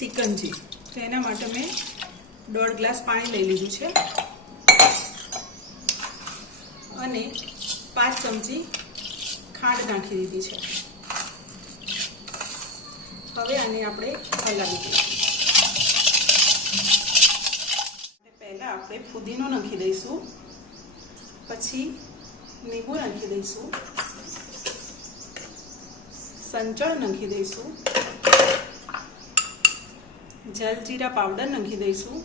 સિકંજી, તો એના માટે મેં 1.5 ગ્લાસ પાણી લઈ લીધું છે અને 5 ચમચી ખાંડ નાખી દીધી છે. હવે આને આપણે હલાવી દઈશું. પહેલાં આપણે ફુદીનો નાખી દઈશું, પછી લીંબુ નાખી દઈશું, સંચળ નાખી દઈશું, જલજીરા પાવડર નાખી દઈશું,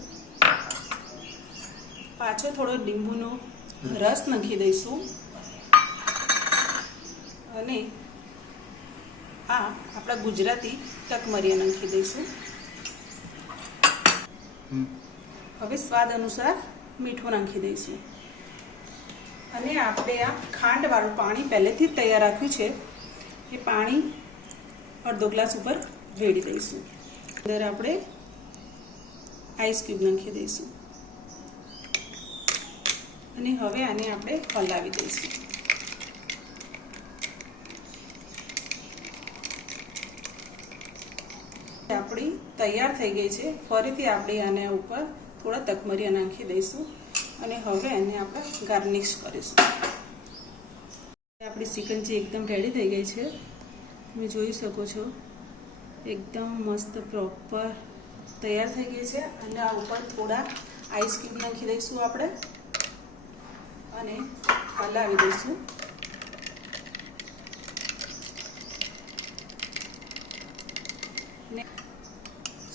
પાછો થોડો લીંબુનો રસ નાખી દઈશું અને આ આપણા ગુજરાતી તકમરિયા નાખી દઈશું. હવે સ્વાદ અનુસાર મીઠું નાખી દઈશું અને આપણે આ ખાંડવાળું પાણી પહેલેથી જ તૈયાર રાખ્યું છે એ પાણી 1/2 ગ્લાસ ઉપર રેડી દઈશું. અંદર આપણે આઈસ ક્યુબ નાખી દઈશું અને હવે આને આપણે હલાવી દઈશું. આપણી તૈયાર થઈ ગઈ છે. ફરીથી આપણે આને ઉપર થોડા તકમરિયા નાખી દઈશું અને હવે એને આપણે ગાર્નિશ કરીશું. આપણી સિકંજી એકદમ રેડી થઈ ગઈ છે. તમે જોઈ શકો છો એકદમ મસ્ત પ્રોપર તૈયાર થઈ ગઈ છે. અને આ ઉપર થોડા આઈસ ક્યુબ નાખી દઈશું આપણે અને હલાવી દઈશું.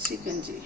સિકંજી